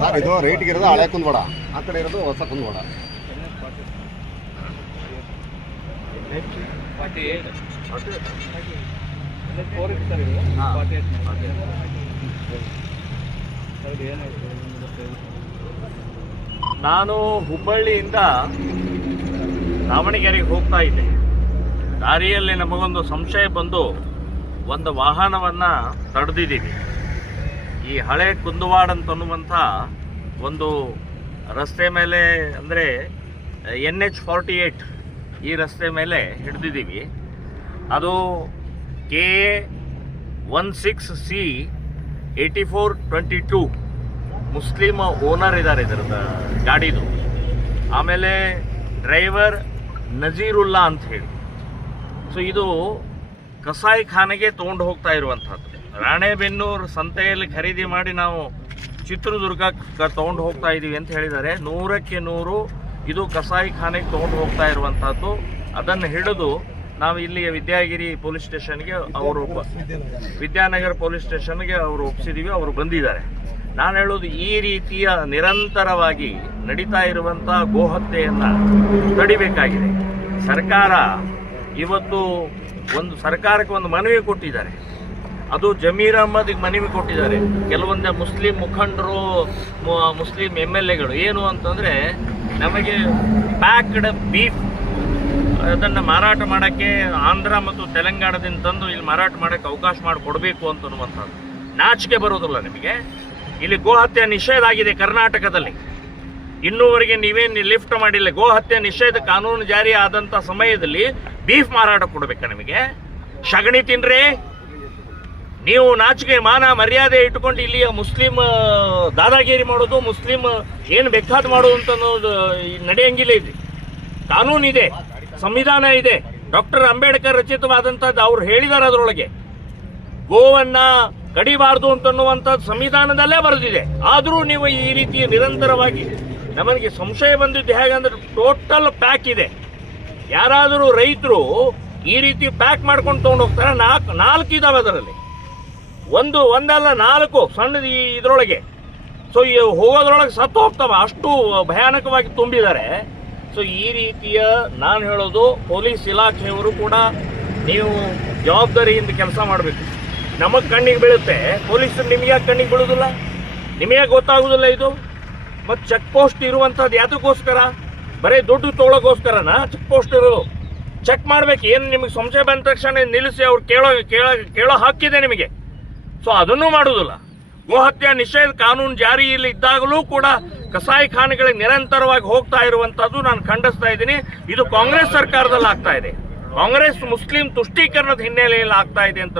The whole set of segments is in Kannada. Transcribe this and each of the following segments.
ಸರ್ ಇದು ರೈಟ್ಗೆ ಇರೋದು ಹಳೆ ಕುಂದವಾಡ. ಆ ಕಡೆ ಇರೋದು ಹೊಸ ಕುಂದವಾಡ. ನಾನು ಹುಬ್ಬಳ್ಳಿಯಿಂದ ದಾವಣಗೆರೆಗೆ ಹೋಗ್ತಾ ಇದೆ ದಾರಿಯಲ್ಲಿ ನಮಗೊಂದು ಸಂಶಯ ಬಂದು ಒಂದು ವಾಹನವನ್ನು ತಡೆದಿದ್ದೀವಿ. ಈ ಹಳೆ ಕುಂದುವಾಡ್ ಅಂತನ್ನುವಂಥ ಒಂದು ರಸ್ತೆ ಮೇಲೆ ಅಂದರೆ ಎನ್ ಎಚ್ ಫಾರ್ಟಿ ಏಯ್ಟ್ ಈ ರಸ್ತೆ ಮೇಲೆ ಹಿಡಿದಿದ್ದೀವಿ. ಅದು K one six C eighty four twenty two Muslim owner ಇದ್ದಾರೆ ಇದರದ ಗಾಡಿದು. ಆಮೇಲೆ ಡ್ರೈವರ್ ನಜೀರುಲ್ಲಾ ಅಂತ ಹೇಳಿ. ಸೊ ಇದು ಕಸಾಯಿ ಖಾನೆಗೆ ತೊಗೊಂಡು ಹೋಗ್ತಾ ಇರುವಂಥದ್ದು. ರಾಣೆಬೆನ್ನೂರು ಸಂತೆಯಲ್ಲಿ ಖರೀದಿ ಮಾಡಿ ನಾವು ಚಿತ್ರದುರ್ಗಕ್ಕೆ ತೊಗೊಂಡು ಹೋಗ್ತಾ ಇದ್ದೀವಿ ಅಂತ ಹೇಳಿದ್ದಾರೆ. ನೂರಕ್ಕೆ ನೂರು ಇದು ಕಸಾಯಿ ಖಾನೆಗೆ ತೊಗೊಂಡು ಹೋಗ್ತಾ ಇರುವಂಥದ್ದು. ಅದನ್ನು ಹಿಡಿದು ನಾವು ಇಲ್ಲಿ ವಿದ್ಯಾಗಿರಿ ಪೊಲೀಸ್ ಸ್ಟೇಷನ್ಗೆ ಅವರು ವಿದ್ಯಾನಗರ ಪೊಲೀಸ್ ಸ್ಟೇಷನ್ಗೆ ಅವರು ಒಪ್ಪಿಸಿದೀವಿ ಅವರು ಬಂದಿದ್ದಾರೆ. ನಾನು ಹೇಳೋದು ಈ ರೀತಿಯ ನಿರಂತರವಾಗಿ ನಡೀತಾ ಇರುವಂಥ ಗೋಹತ್ಯೆಯನ್ನು ತಡಿಬೇಕಾಗಿದೆ. ಸರ್ಕಾರ ಇವತ್ತು ಒಂದು ಸರ್ಕಾರಕ್ಕೆ ಒಂದು ಮನವಿ ಕೊಟ್ಟಿದ್ದಾರೆ. ಅದು ಜಮೀರ್ ಅಹ್ಮದ್ಗೆ ಮನವಿ ಕೊಟ್ಟಿದ್ದಾರೆ. ಕೆಲವೊಂದೇ ಮುಸ್ಲಿಂ ಮುಖಂಡರು ಮುಸ್ಲಿಂ ಎಂ ಎಲ್ ಎಗಳು ಏನು ಅಂತಂದರೆ ನಮಗೆ ಪ್ಯಾಕ್ಡ್ ಬೀಫ್ ಅದನ್ನು ಮಾರಾಟ ಮಾಡೋಕ್ಕೆ ಆಂಧ್ರ ಮತ್ತು ತೆಲಂಗಾಣದಿಂದ ತಂದು ಇಲ್ಲಿ ಮಾರಾಟ ಮಾಡೋಕ್ಕೆ ಅವಕಾಶ ಮಾಡಿಕೊಡ್ಬೇಕು ಅಂತನ್ನುವಂಥದ್ದು ನಾಚಿಕೆ ಬರೋದಿಲ್ಲ ನಿಮಗೆ. ಇಲ್ಲಿ ಗೋಹತ್ಯೆ ನಿಷೇಧ ಆಗಿದೆ ಕರ್ನಾಟಕದಲ್ಲಿ. ಇನ್ನೂವರೆಗೆ ನೀವೇನು ಲಿಫ್ಟ್ ಮಾಡಿಲ್ಲ, ಗೋಹತ್ಯೆ ನಿಷೇಧ ಕಾನೂನು ಜಾರಿ ಆದಂಥ ಸಮಯದಲ್ಲಿ ಬೀಫ್ ಮಾರಾಟ ಕೊಡಬೇಕಾ ನಿಮಗೆ? ಸಗಣಿ ತಿನ್ರಿ. ನೀವು ನಾಚಿಕೆ ಮಾನ ಮರ್ಯಾದೆ ಇಟ್ಟುಕೊಂಡು ಇಲ್ಲಿಯ ಮುಸ್ಲಿಂ ದಾದಾಗಿರಿ ಮಾಡೋದು, ಮುಸ್ಲಿಂ ಏನು ಬೇಕಾದ ಮಾಡೋದು ಅಂತ ಅನ್ನೋದು ನಡೆಯಂಗಿಲ್ಲ ಇದೆ ಕಾನೂನು ಇದೆ, ಸಂವಿಧಾನ ಇದೆ. ಡಾಕ್ಟರ್ ಅಂಬೇಡ್ಕರ್ ರಚಿತವಾದಂಥದ್ದು ಅವ್ರು ಹೇಳಿದ್ದಾರೆ ಅದರೊಳಗೆ. ಗೋವನ್ನ ಕಡಿಬಾರ್ದು ಅಂತನ್ನುವಂಥದ್ದು ಸಂವಿಧಾನದಲ್ಲೇ ಬರೆದಿದೆ. ಆದರೂ ನೀವು ಈ ರೀತಿ ನಿರಂತರವಾಗಿ ನಮಗೆ ಸಂಶಯ ಬಂದಿದ್ದು ಹೇಗಂದ್ರೆ ಟೋಟಲ್ ಪ್ಯಾಕ್ ಇದೆ. ಯಾರಾದರೂ ರೈತರು ಈ ರೀತಿ ಪ್ಯಾಕ್ ಮಾಡ್ಕೊಂಡು ತೊಗೊಂಡು ಹೋಗ್ತಾರೆ. ನಾಲ್ಕು ನಾಲ್ಕು ಇದಾವೆ ಅದರಲ್ಲಿ. ಒಂದು, ಒಂದಲ್ಲ, ನಾಲ್ಕು ಸಣ್ಣದು ಇದರೊಳಗೆ. ಸೊ ಈ ಹೋಗೋದ್ರೊಳಗೆ ಸತ್ತು ಹೋಗ್ತಾವ. ಅಷ್ಟು ಭಯಾನಕವಾಗಿ ತುಂಬಿದ್ದಾರೆ. ಸೊ ಈ ರೀತಿಯ ನಾನು ಹೇಳೋದು, ಪೊಲೀಸ್ ಇಲಾಖೆಯವರು ಕೂಡ ನೀವು ಜವಾಬ್ದಾರಿಯಿಂದ ಕೆಲಸ ಮಾಡಬೇಕು. ನಮಗೆ ಕಣ್ಣಿಗೆ ಬೀಳುತ್ತೆ, ಪೊಲೀಸರು ನಿಮ್ಗೆ ಕಣ್ಣಿಗೆ ಬೀಳೋದಿಲ್ಲ? ನಿಮಗೆ ಗೊತ್ತಾಗೋದಿಲ್ಲ ಇದು? ಮತ್ತು ಚೆಕ್ ಪೋಸ್ಟ್ ಇರುವಂಥದ್ದು ಯಾತಕ್ಕೋಸ್ಕರ ಬರೀ ದುಡ್ಡು ತೊಗೊಳಗೋಸ್ಕರನ ಚೆಕ್ ಪೋಸ್ಟ್ ಇರೋದು? ಚೆಕ್ ಮಾಡ್ಬೇಕು, ಏನು ನಿಮಗೆ ಸಂಶಯ ಬಂದ ತಕ್ಷಣ ನಿಲ್ಲಿಸಿ ಅವ್ರು ಕೇಳೋ ಕೇಳೋ ಕೇಳೋ ಹಕ್ಕಿದೆ ನಿಮಗೆ. ಸೊ ಅದನ್ನೂ ಮಾಡುವುದಿಲ್ಲ ಗೋಹತ್ಯೆ ನಿಷೇಧ ಕಾನೂನು ಜಾರಿಯಲ್ಲಿ ಇದ್ದಾಗಲೂ ಕೂಡ ಕಸಾಯಿ ಖಾನೆಗಳಿಗೆ ನಿರಂತರವಾಗಿ ಹೋಗ್ತಾ ಇರುವಂತದ್ದು ನಾನು ಖಂಡಿಸ್ತಾ ಇದ್ದೀನಿ. ಇದು ಕಾಂಗ್ರೆಸ್ ಸರ್ಕಾರದಲ್ಲಿ ಆಗ್ತಾ ಇದೆ. ಕಾಂಗ್ರೆಸ್ ಮುಸ್ಲಿಂ ತುಷ್ಟೀಕರಣದ ಹಿನ್ನೆಲೆಯಲ್ಲಿ ಆಗ್ತಾ ಇದೆ ಅಂತ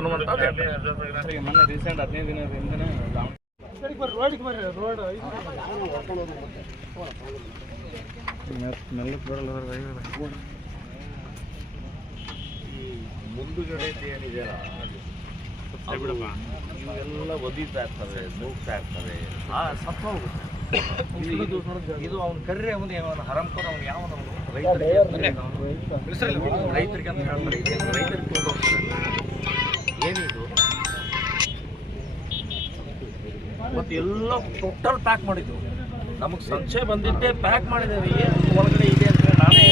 ಮುಂದುಗಡೆ ಒದಿತಾ ಇರ್ತವೆ ಇರ್ತವೆ ಹೋಗುತ್ತೆ ಇದು ಅವ್ನು ಕರ್ರಿ ಅವನು ಅವನು ಅವ್ನು ಯಾವ ರೈತರಿಗೆ ಅಂತ ರೈತರಿಗೆ ಎಲ್ಲ ಟೋಟಲ್ ಪ್ಯಾಕ್ ಮಾಡಿದ್ರು ನಮಗೆ ಸಂಶಯ ಬಂದಿದ್ದೆ ಪ್ಯಾಕ್ ಮಾಡಿದ್ದೇವೆ ಏನು ಒಳಗಡೆ ಇದೆ ಅಂತ ನಾನೇ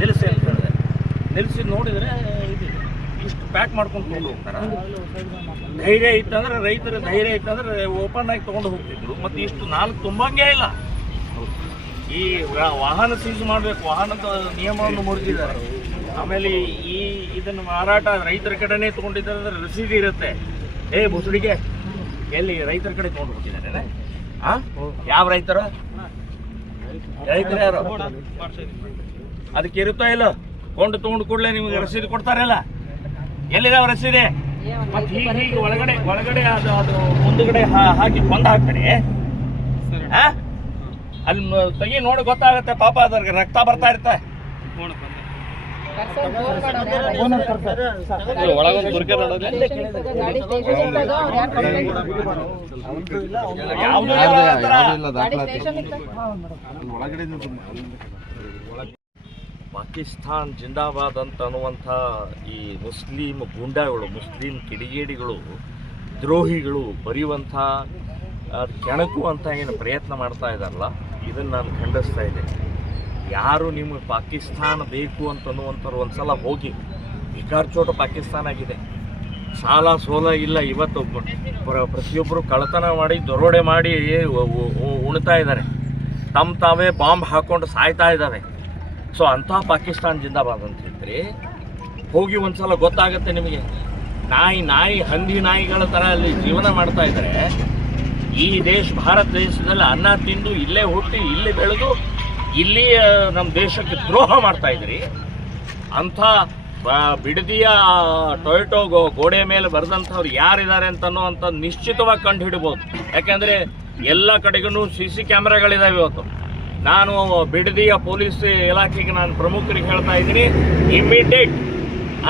ನಿಲ್ಲಿಸಿ ಅಂತ ಹೇಳಿದೆ ನಿಲ್ಲಿಸಿ ನೋಡಿದರೆ ಇದು ಇಷ್ಟು ಪ್ಯಾಕ್ ಮಾಡ್ಕೊಂಡು ತೊಗೊಂಡು ಹೋಗ್ತಾರೆ ಧೈರ್ಯ ಇತ್ತಂದ್ರೆ ರೈತರ ಧೈರ್ಯ ಇತ್ತಂದ್ರೆ ಓಪನ್ ಆಗಿ ತೊಗೊಂಡು ಹೋಗ್ತಿದ್ರು. ಮತ್ತು ಇಷ್ಟು ನಾಲ್ಕು ತುಂಬಂಗೇ ಇಲ್ಲ. ಈ ವಾಹನ ಸೀಸ್ ಮಾಡಬೇಕು, ವಾಹನದ ನಿಯಮವನ್ನು ಮುರಿದಿದ್ದಾರೆ. ಆಮೇಲೆ ಈ ಇದನ್ನು ಮಾರಾಟ ರೈತರ ಕಡೆನೇ ತೊಗೊಂಡಿದ್ದಾರೆ ಅಂದ್ರೆ ರಸೀದಿ ಇರುತ್ತೆ. ಏ ಬುಸುಡಿಗೆ ಎಲ್ಲಿ ರೈತರ ಕಡೆ ತೊಗೊಂಡು ಹೋಗಿದ್ದಾರೆ ಯಾವ ರೈತರು? ರೈತರು ಯಾರು? ಅದಕ್ಕೆ ಇರುತ್ತೋ ಇಲ್ಲ? ಕೊಂಡು ತೊಗೊಂಡು ಕೂಡಲೇ ನಿಮಗೆ ರಸೀದಿ ಕೊಡ್ತಾರಲ್ಲ? ಎಲ್ಲಿದಾವ ರಸೀದಿ? ಮತ್ತೆ ಹೀಗೆ ಒಳಗಡೆ ಒಳಗಡೆ ಅದು ಅದು ಮುಂದುಗಡೆ ಹಾ- ಹಾಕಿ ಕೊಂದ ಹಾಕ್ತಾರೆ ಆ? ಅಲ್ಲಿ ತಗಿ ನೋಡಿ ಗೊತ್ತಾಗುತ್ತೆ, ಪಾಪ ಅದ್ರಿಗೆ ರಕ್ತ ಬರ್ತಾ ಇರುತ್ತೆ. ಪಾಕಿಸ್ತಾನ್ ಜಿಂದಾಬಾದ್ ಅಂತ ಅನ್ನುವಂಥ ಈ ಮುಸ್ಲಿಂ ಗುಂಡಾಗಳು, ಮುಸ್ಲಿಂ ಕಿಡಿಗೇಡಿಗಳು, ದ್ರೋಹಿಗಳು ಬರೆಯುವಂಥ ಕೆಣಕು ಅಂತ ಏನು ಪ್ರಯತ್ನ ಮಾಡ್ತಾ ಇದ್ದಾರಲ್ಲ ಇದನ್ನು ನಾನು ಖಂಡಿಸ್ತಾ ಇದ್ದೆ ಯಾರು ನಿಮಗೆ ಪಾಕಿಸ್ತಾನ ಬೇಕು ಅಂತ ಅನ್ನುವಂಥವ್ರು ಒಂದು ಸಲ ಹೋಗಿ, ಬಿಕಾರ್ ಚೋಟ ಪಾಕಿಸ್ತಾನ ಆಗಿದೆ. ಸಾಲ ಸೋಲ ಇಲ್ಲ ಇವತ್ತು ಪ್ರತಿಯೊಬ್ಬರು ಕಳ್ಳತನ ಮಾಡಿ, ದರೋಡೆ ಮಾಡಿ ಉಣ್ತಾ ಇದ್ದಾರೆ. ತಮ್ಮ ತಾವೇ ಬಾಂಬ್ ಹಾಕೊಂಡು ಸಾಯ್ತಾ ಇದ್ದಾರೆ. ಸೊ ಅಂಥ ಪಾಕಿಸ್ತಾನ ಜಿಂದಾಬಾದ್ ಅಂತ ಹೇಳ್ತೀರಿ ಹೋಗಿ ಒಂದ್ಸಲ ಗೊತ್ತಾಗುತ್ತೆ ನಿಮಗೆ. ನಾಯಿ ನಾಯಿ, ಹಂದಿ ನಾಯಿಗಳ ಥರ ಅಲ್ಲಿ ಜೀವನ ಮಾಡ್ತಾ ಇದ್ದಾರೆ. ಈ ದೇಶ, ಭಾರತ ದೇಶದಲ್ಲಿ ಅನ್ನ ತಿಂದು ಇಲ್ಲೇ ಹುಟ್ಟಿ, ಇಲ್ಲಿ ಬೆಳೆದು ಇಲ್ಲಿ ನಮ್ಮ ದೇಶಕ್ಕೆ ದ್ರೋಹ ಮಾಡ್ತಾ ಇದ್ರಿ. ಅಂಥ ಬಿಡದಿಯ ಟೊಯೋಟೋ ಗೋ ಗೋಡೆ ಮೇಲೆ ಬರೆದಂಥವ್ರು ಯಾರಿದ್ದಾರೆ ಅಂತ ಅನ್ನುವಂಥ ನಿಶ್ಚಿತವಾಗಿ ಕಂಡು ಹಿಡಿಬೋದು. ಯಾಕೆಂದರೆ ಎಲ್ಲ ಕಡೆಗೂ ಸಿ ಸಿ ಕ್ಯಾಮ್ರಾಗಳಿದ್ದಾವೆ ಇವತ್ತು. ನಾನು ಬಿಡದಿಯ ಪೊಲೀಸ್ ಇಲಾಖೆಗೆ ನಾನು ಪ್ರಮುಖರಿಗೆ ಹೇಳ್ತಾ ಇದ್ದೀನಿ, ಇಮಿಡಿಯೇಟ್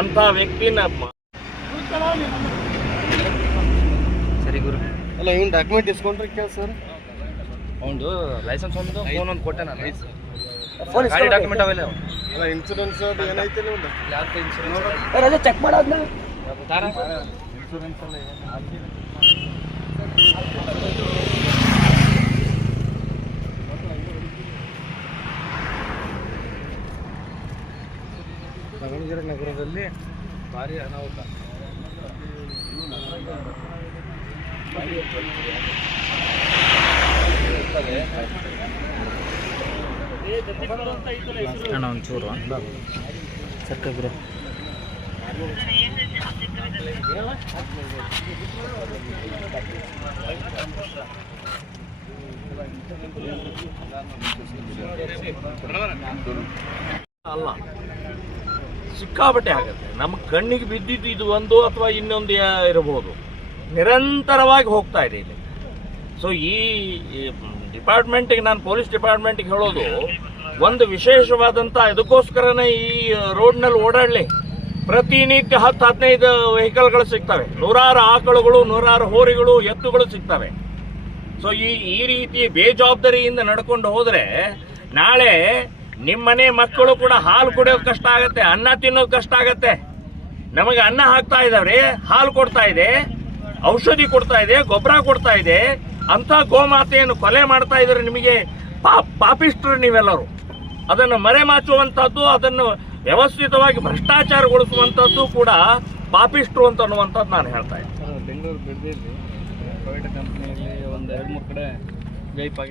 ಅಂಥ ವ್ಯಕ್ತಿನ ಸರಿ ಗುರು. ಅಲ್ಲ ಇವ್ನು ಡಾಕ್ಯುಮೆಂಟ್ ಇಸ್ಕೊಂಡ್ರೆ ಕೇಳಿ ಸರ್. ಒಂದು ಲೈಸೆನ್ಸ್ ಒಂದು ಫೋನ್ ಒಂದು ಕೊಟ್ಟೆ ನಾನು ಗಾಡಿ ಡಾಕ್ಯುಮೆಂಟ್ ಅವೆಲ್ಲ ಅಲ್ಲ ಇನ್ಸೂರೆನ್ಸ್ ಅದು ಏನೈತೆ ನಿಮ್ದು? ಚೆಕ್ ಮಾಡೋದ್ನ? ಇನ್ಸೂರೆನ್ಸ್ ದಾವಣಗೆರೆ ನಗರದಲ್ಲಿ ಭಾರಿ ಅನಾಹುತ. ಅಣ್ಣ ಒಂಚೂರು. ಅಲ್ಲ ಸಿಕ್ಕಾಪಟ್ಟೆ ಆಗತ್ತೆ. ನಮ್ಮ ಕಣ್ಣಿಗೆ ಬಿದ್ದಿದ್ದು ಇದು ಒಂದು ಅಥವಾ ಇನ್ನೊಂದು ಇರಬಹುದು. ನಿರಂತರವಾಗಿ ಹೋಗ್ತಾ ಇದೆ ಇಲ್ಲಿ. ಸೊ ಈ ಡಿಪಾರ್ಟ್ಮೆಂಟಿಗೆ ನಾನು ಪೊಲೀಸ್ ಡಿಪಾರ್ಟ್ಮೆಂಟಿಗೆ ಹೇಳೋದು, ಒಂದು ವಿಶೇಷವಾದಂಥ ಇದಕ್ಕೋಸ್ಕರನೇ ಈ ರೋಡ್ನಲ್ಲಿ ಓಡಾಡಲಿ. ಪ್ರತಿನಿತ್ಯ ಹತ್ತು, ಹದಿನೈದು ವೆಹಿಕಲ್ಗಳು ಸಿಗ್ತವೆ. ನೂರಾರು ಆಕಳುಗಳು, ನೂರಾರು ಹೋರಿಗಳು, ಎತ್ತುಗಳು ಸಿಗ್ತವೆ. ಸೊ ಈ ಈ ರೀತಿ ಬೇಜವಾಬ್ದಾರಿಯಿಂದ ನಡ್ಕೊಂಡು ಹೋದರೆ, ನಾಳೆ ನಿಮ್ಮನೆ ಮಕ್ಕಳು ಕೂಡ ಹಾಲು ಕುಡಿಯೋದು ಕಷ್ಟ ಆಗುತ್ತೆ, ಅನ್ನ ತಿನ್ನೋದು ಕಷ್ಟ ಆಗತ್ತೆ. ನಮಗೆ ಅನ್ನ ಹಾಕ್ತಾ ಇದಾವ್ರಿ ಹಾಲು ಕೊಡ್ತಾ ಇದೆ. ಔಷಧಿ ಕೊಡ್ತಾ ಇದೆ, ಗೊಬ್ಬರ ಕೊಡ್ತಾ ಇದೆ ಅಂತ ಗೋಮಾತೆಯನ್ನು ಕೊಲೆ ಮಾಡ್ತಾ ಇದ್ರೆ ನಿಮಗೆ ಪಾಪ್ ಪಾಪಿಸ್ಟ್ರು ನೀವೆಲ್ಲರೂ. ಅದನ್ನು ಮರೆಮಾಚುವಂಥದ್ದು, ಅದನ್ನು ವ್ಯವಸ್ಥಿತವಾಗಿ ಭ್ರಷ್ಟಾಚಾರಗೊಳಿಸುವಂಥದ್ದು ಕೂಡ ಪಾಪಿಸ್ಟ್ರು ಅಂತ ಅನ್ನುವಂಥದ್ದು ನಾನು ಹೇಳ್ತಾ ಇದ್ದೀನಿ. ಬೆಂಗಳೂರು ಬಿಡದಿಲ್ಲಿ ಪ್ರೈವೇಟ್ ಕಂಪ್ನಿಯಲ್ಲಿ ಒಂದು ಎರಡು ಮೂರು ಕಡೆ